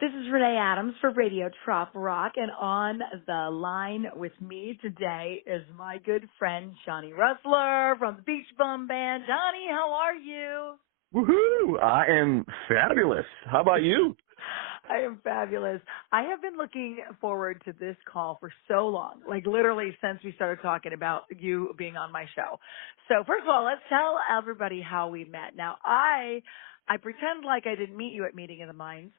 This is Renee Adams for Radio Trop Rock, and on the line with me today is my good friend Johnny Russler from the Beach Bum Band. Johnny, how are you? Woohoo! I am fabulous. How about you? I am fabulous. I have been looking forward to this call for so long, like literally since we started talking about you being on my show. So first of all, let's tell everybody how we met. Now, I pretend like I didn't meet you at Meeting of the Minds.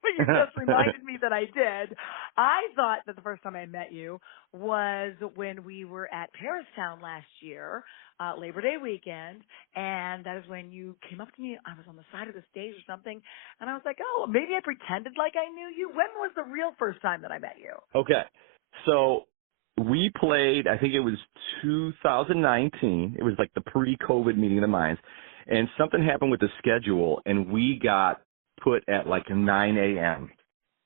But you just reminded me that I did. I thought that the first time I met you was when we were at Paristown last year, Labor Day weekend, and that is when you came up to me. I was on the side of the stage or something, and I was like, oh, maybe I pretended like I knew you. When was the real first time that I met you? Okay. So we played, I think it was 2019. It was like the pre-COVID Meeting of the Minds, and something happened with the schedule, and we got put at like 9 a.m.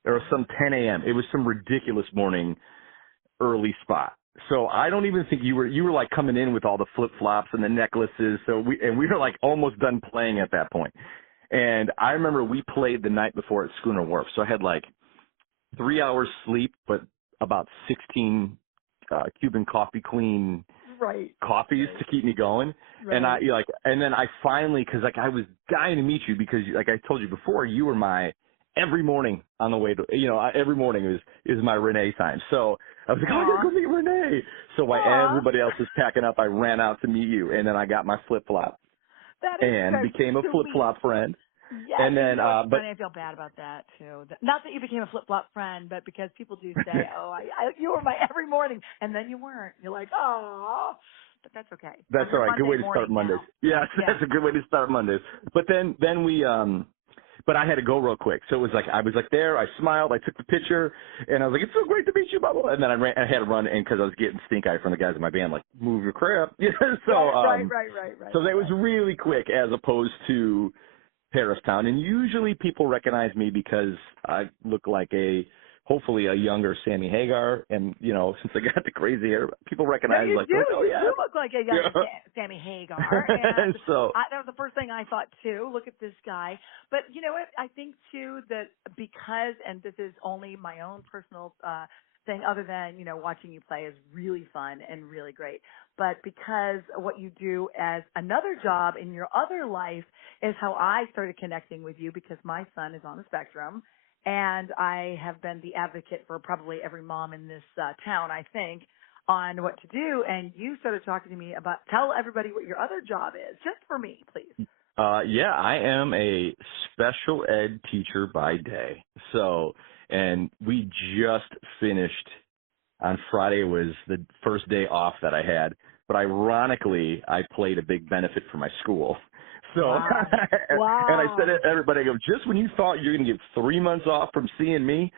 or some 10 a.m. It was some ridiculous morning early spot. So I don't even think you were like coming in with all the flip-flops and the necklaces. So we were like almost done playing at that point. And I remember we played the night before at Schooner Wharf. So I had like 3 hours sleep, but about 16 Cuban Coffee Queen coffees to keep me going. Right. And then I finally, cause like I was dying to meet you because like I told you before, you were my every morning on the way to, every morning is my Renee time. So I was like, oh, I gotta go meet Renee. So while everybody else was packing up, I ran out to meet you, and then I got my flip-flop and became a flip-flop friend. Yes, and then, but I feel bad about that too. Not that you became a flip-flop friend, but because people do say, "Oh, you were my every morning," and then you weren't. You're like, "Oh," but that's okay. That's all right. Good way to start Mondays. Yes, that's a good way to start Mondays. But then we, but I had to go real quick. So it was like I was like there. I smiled. I took the picture, and I was like, "It's so great to meet you, blah blah." And then I had to run in because I was getting stink eye from the guys in my band, like, "Move your crap." So right. So that was really quick, as opposed to Paristown, and usually people recognize me because I look like hopefully a younger Sammy Hagar, and since I got the crazy hair, people recognize you like, do. oh yeah, you look like a young Sammy Hagar, and so that was the first thing I thought too. Look at this guy, but you know what? I think too that because, and this is only my own personal thing, other than watching you play is really fun and really great. But because what you do as another job in your other life is how I started connecting with you, because my son is on the spectrum, and I have been the advocate for probably every mom in this town, I think, on what to do. And you started talking to me about, tell everybody what your other job is, just for me, please. Yeah, I am a special ed teacher by day. So, and we just finished on Friday was the first day off that I had. But ironically, I played a big benefit for my school. So, wow. And I said to everybody, I go, just when you thought you're going to get 3 months off from seeing me,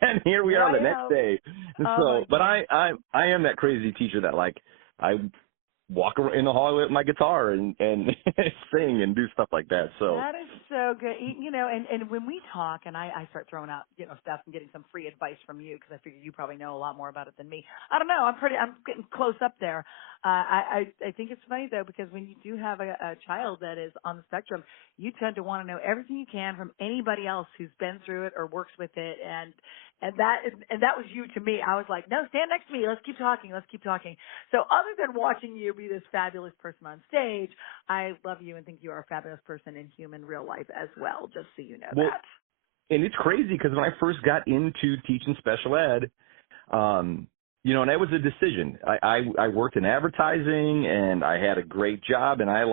and here we are the next day. But I am that crazy teacher that like, I walk in the hallway with my guitar and sing and do stuff like that. So that is so good. And when we talk and I start throwing out, stuff and getting some free advice from you, because I figure you probably know a lot more about it than me. I don't know. I'm getting close up there. I think it's funny though, because when you do have a child that is on the spectrum, you tend to want to know everything you can from anybody else who's been through it or works with it. And that was you to me. I was like, no, stand next to me. Let's keep talking. So other than watching you be this fabulous person on stage, I love you and think you are a fabulous person in human real life as well, just so you know that. And it's crazy because when I first got into teaching special ed, and that was a decision. I worked in advertising and I had a great job, and I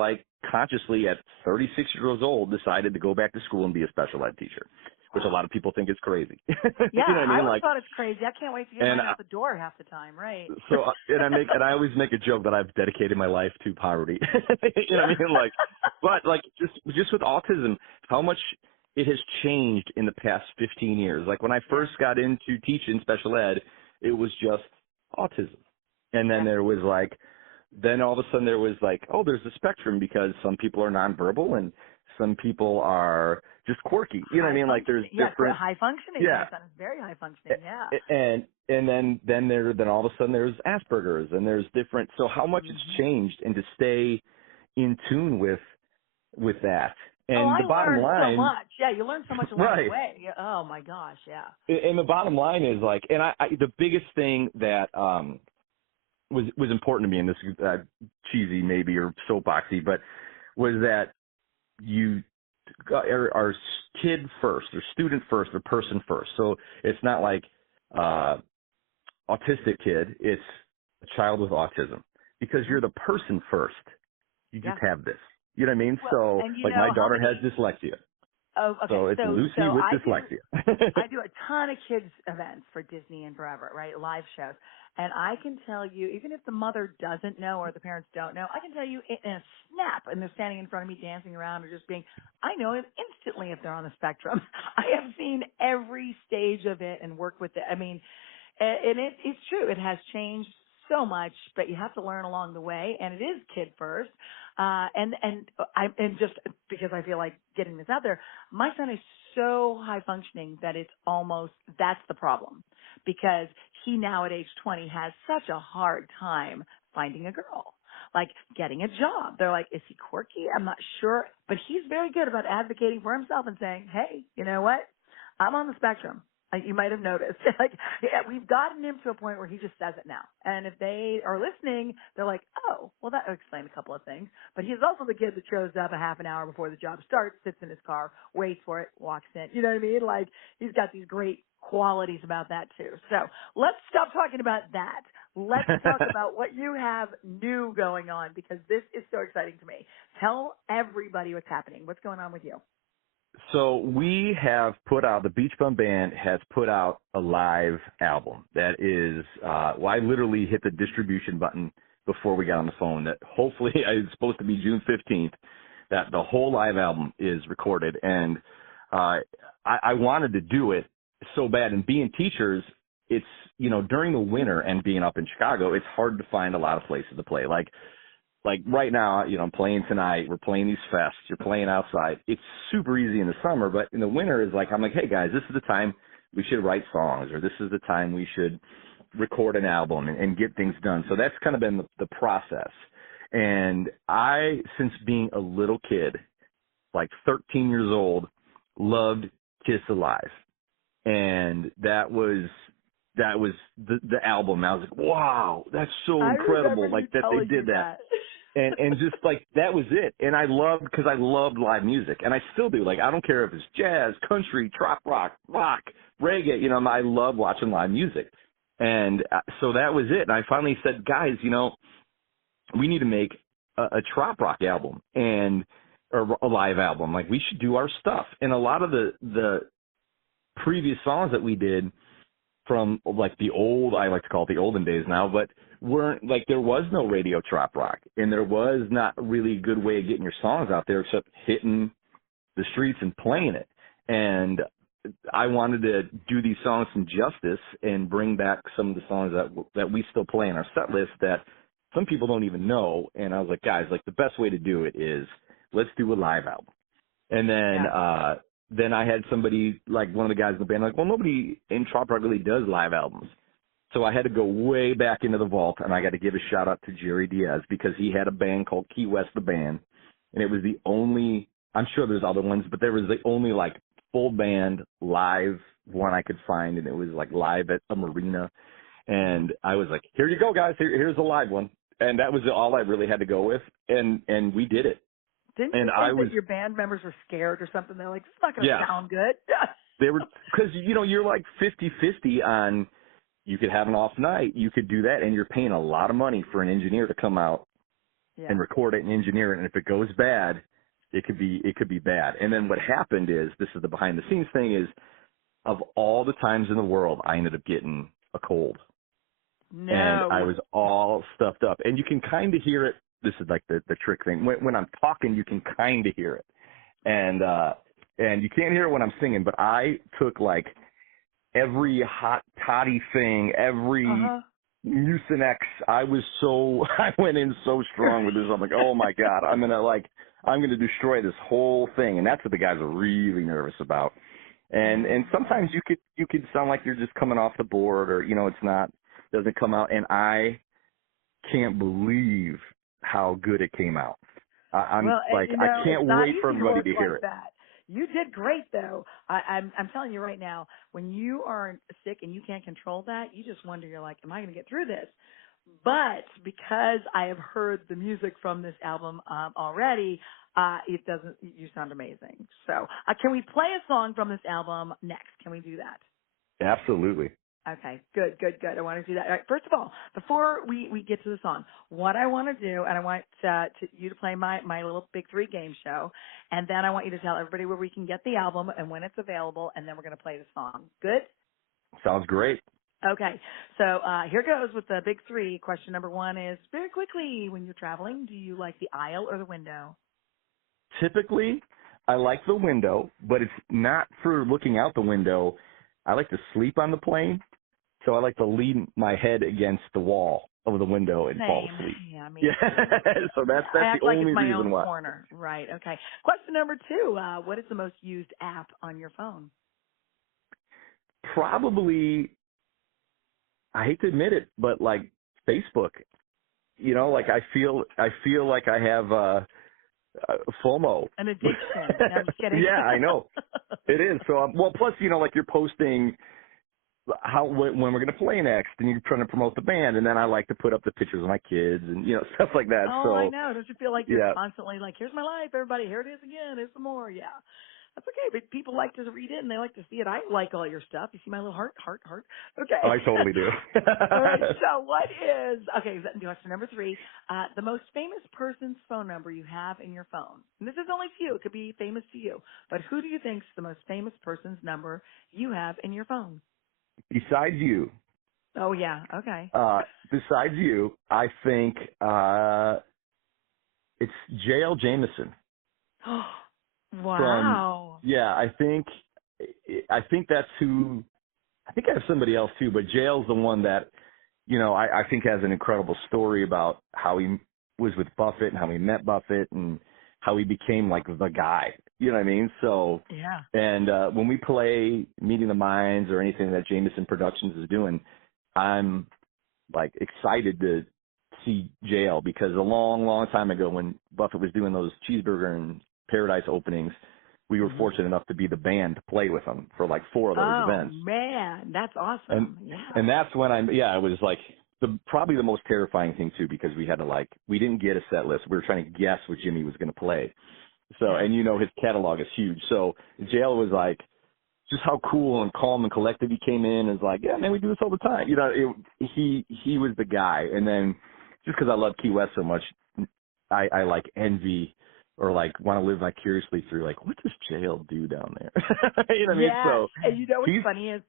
consciously at 36 years old decided to go back to school and be a special ed teacher, which a lot of people think is crazy. Yeah, you know what I mean? I thought it's crazy. I can't wait to get mine out the door half the time, right? So, I always make a joke that I've dedicated my life to poverty. You know what I mean? But just with autism, how much it has changed in the past 15 years. Like when I first got into teaching special ed, it was just autism. And then there was then all of a sudden there was oh, there's a spectrum, because some people are nonverbal and some people are just quirky. You know what I mean? There's different high functioning. Yeah. My son is very high functioning. Yeah. And then all of a sudden there's Asperger's, and there's different. So how much it's changed, and to stay in tune with that. Oh, And I the bottom learned so line, much. Yeah, you learn so much along the right. way. Yeah. Oh my gosh, yeah. And the bottom line is like, and the biggest thing that was important to me, and this is cheesy maybe or soapboxy, but was that you are kid first, or student first, or person first. So it's not like autistic kid; it's a child with autism, because Hmm. you're the person first. You Yeah. just have this. You know what I mean? Well, So, and you like, my know how daughter has many? dyslexia, Oh, okay. so it's So Lucy with I do. dyslexia. I do a ton of kids events for Disney and Forever, right? Live shows. And I can tell you, even if the mother doesn't know or the parents don't know, I can tell you in a snap, and they're standing in front of me dancing around or just being, I know it instantly if they're on the spectrum. I have seen every stage of it and worked with it. I mean, and it's true. It has changed so much, but you have to learn along the way, and it is kid first. And just because I feel like getting this out there, my son is so high functioning that that's the problem, because he now at age 20 has such a hard time finding a girl, like getting a job. They're like, is he quirky? I'm not sure, but he's very good about advocating for himself and saying, hey, you know what? I'm on the spectrum. Like, you might have noticed. Like, yeah, we've gotten him to a point where he just says it now. And if they are listening, they're like, oh, well, that explains a couple of things. But he's also the kid that shows up a half an hour before the job starts, sits in his car, waits for it, walks in. You know what I mean? Like, he's got these great qualities about that too. So let's stop talking about that. Let's talk about what you have new going on, because this is so exciting to me. Tell everybody what's happening. What's going on with you? So we have put out, the Beach Bum Band has put out a live album that is, well, I literally hit the distribution button before we got on the phone, that hopefully it's supposed to be June 15th, that the whole live album is recorded. And I wanted to do it so bad. And being teachers, it's, during the winter and being up in Chicago, it's hard to find a lot of places to play. Like right now, I'm playing tonight. We're playing these fests. You're playing outside. It's super easy in the summer, but in the winter is like, I'm like, hey guys, this is the time we should write songs, or this is the time we should record an album and get things done. So that's kind of been the process. And I, since being a little kid, like 13 years old, loved Kiss Alive. And that was the album. I was like, wow, that's so I remember incredible. you Like that they telling me did that. that. And just like, that was it. And I loved live music, and I still do. Like, I don't care if it's jazz, country, trop rock, reggae, I love watching live music. And so that was it. And I finally said, guys, we need to make a trop rock album or a live album. Like, we should do our stuff. And a lot of the previous songs that we did from, like, the old, I like to call it the olden days now, but weren't, like, there was no radio trop rock, and there was not really a good way of getting your songs out there except hitting the streets and playing it. And I wanted to do these songs some justice and bring back some of the songs that we still play in our set list that some people don't even know. And I was like, guys, like, the best way to do it is let's do a live album. And then I had somebody, like one of the guys in the band, like, well, nobody in trop rock really does live albums. So I had to go way back into the vault, and I got to give a shout out to Jerry Diaz, because he had a band called Key West the Band, and it was the only, I'm sure there's other ones, but there was the only, like, full band live one I could find, and it was like live at a marina. And I was like, here you go, guys, here's a live one. And that was all I really had to go with, and we did it. Didn't And you I think was, that your band members were scared or something? They're like, it's not going to yeah, sound good. they were, because, you're like 50-50 on, you could have an off night, you could do that, and you're paying a lot of money for an engineer to come out Yeah. and record it and engineer it. And if it goes bad, it could be bad. And then what happened is, this is the behind the scenes thing, is of all the times in the world, I ended up getting a cold. And I No. was all stuffed up. And you can kind of hear it. This is like the trick thing. When I'm talking, you can kind of hear it. And you can't hear it when I'm singing, but I took like every hot toddy thing, every Mucinex. I went in so strong with this. I'm like, oh my God, I'm going to destroy this whole thing. And that's what the guys are really nervous about. And sometimes you could sound like you're just coming off the board, or, doesn't come out. And I can't believe how good it came out. I'm Well, like, I it's can't not wait for easy to everybody work to hear like it. that. You did great though. I'm telling you right now, when you are sick and you can't control that, you just wonder, you're like, am I going to get through this? But because I have heard the music from this album already, it doesn't. You sound amazing. So, can we play a song from this album next? Can we do that? Absolutely. Okay, good. I want to do that. All right, first of all, before we get to the song, what I want to do, and I want you to play my little Big Three game show, and then I want you to tell everybody where we can get the album and when it's available, and then we're going to play the song. Good? Sounds great. Okay, so here goes with the Big Three. Question number one is, very quickly, when you're traveling, do you like the aisle or the window? Typically, I like the window, but it's not for looking out the window. I like to sleep on the plane. So I like to lean my head against the wall of the window and fall asleep. Yeah, me Yeah. too. So that's I the act like only it's my reason own why. corner. Right, okay. Question number two, what is the most used app on your phone? Probably, I hate to admit it, but like Facebook. You know, like I feel like I have FOMO. An addiction. No, I'm just kidding. Yeah, I know. It is. So, well, plus, like you're posting when we're going to play next, and you're trying to promote the band, and then I like to put up the pictures of my kids and stuff like that. Oh, I So know. Don't you feel like you're yeah, constantly like, here's my life, everybody, here it is again, here's some more. Yeah. That's okay, but people like to read it and they like to see it. I like all your stuff. You see my little heart? Okay. I totally do. All right, so question number three, the most famous person's phone number you have in your phone. And this is only to you. It could be famous to you. But who do you think's the most famous person's number you have in your phone? Besides you. Oh, yeah. Okay. Besides you, I think it's J.L. Jameson. Wow. I think that's who. I think I have somebody else too, but JL's the one that I think has an incredible story about how he was with Buffett and how he met Buffett and how he became like the guy. You know what I mean? So yeah. And when we play Meeting the Minds or anything that Jameson Productions is doing, I'm like excited to see JL, because a long, long time ago when Buffett was doing those Cheeseburger and Paradise openings, we were fortunate enough to be the band to play with them for like 4 of those events. Oh man, that's awesome. And that's when it was like probably the most terrifying thing too, because we didn't get a set list. We were trying to guess what Jimmy was going to play. So, and his catalog is huge. So JL was like, just how cool and calm and collected he came in, is like, yeah, man, we do this all the time. He was the guy. And then just because I love Key West so much, I like envy or like want to live vicariously through, like, what does JL do down there? You know what I mean? So, and what's funny is,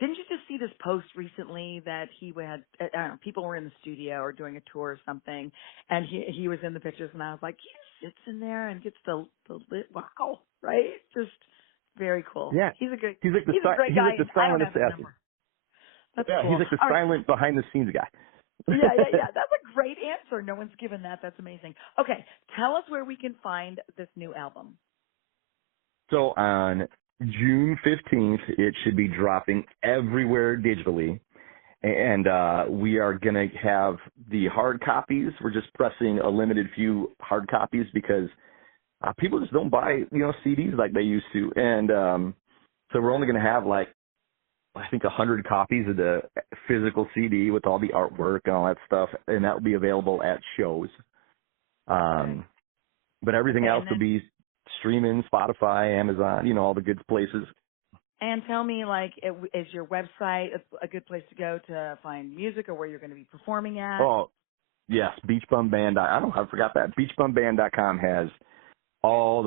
didn't you just see this post recently that he had, I don't know, people were in the studio or doing a tour or something, and he was in the pictures, and I was like, he sits in there and gets the lit. Wow, right? Just very cool. yeah, He's a great he's like the guy. he's like the I don't silent have his assassin. number. That's Yeah, cool. he's like the All right. silent behind the scenes guy. Yeah. That's a great answer. No one's given that. That's amazing. Okay, tell us where we can find this new album. So on June 15th, it should be dropping everywhere digitally. And we are going to have the hard copies. We're just pressing a limited few hard copies because people just don't buy, CDs like they used to. And so we're only going to have I think 100 copies of the physical CD with all the artwork and all that stuff. And that will be available at shows. But everything else will be streaming, Spotify, Amazon, all the good places. And tell me, is your website a good place to go to find music or where you're going to be performing at? Oh, yes, Beach Bum Band. I forgot that. BeachBumBand.com has all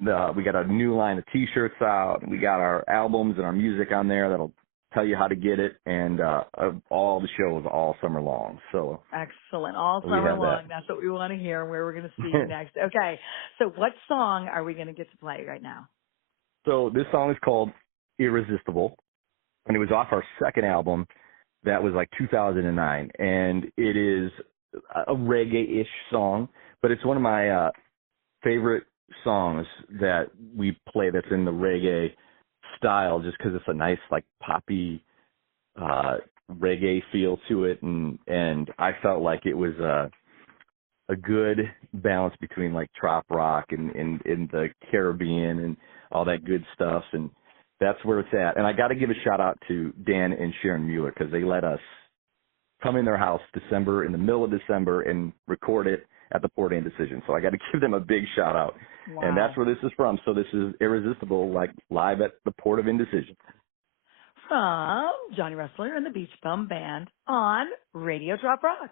we got a new line of T-shirts out. We got our albums and our music on there that'll tell you how to get it, and all the shows all summer long. So excellent, all summer long. That's what we want to hear. Where we're going to see you next. Okay, so what song are we going to get to play right now? So this song is called Irresistible, and it was off our second album that was 2009, and it is a reggae-ish song, but it's one of my favorite songs that we play that's in the reggae style, just because it's a nice poppy reggae feel to it, and I felt like it was a good balance between like trop rock and the Caribbean and all that good stuff, and that's where it's at. And I got to give a shout out to Dan and Sharon Mueller because they let us come in their house in the middle of December and record it at the Port Indecision. So I got to give them a big shout out. Wow. And that's where this is from. So this is Irresistible, like live at the Port of Indecision. From Johnny Russler and the Beach Bum Band on Radio Trop Rock.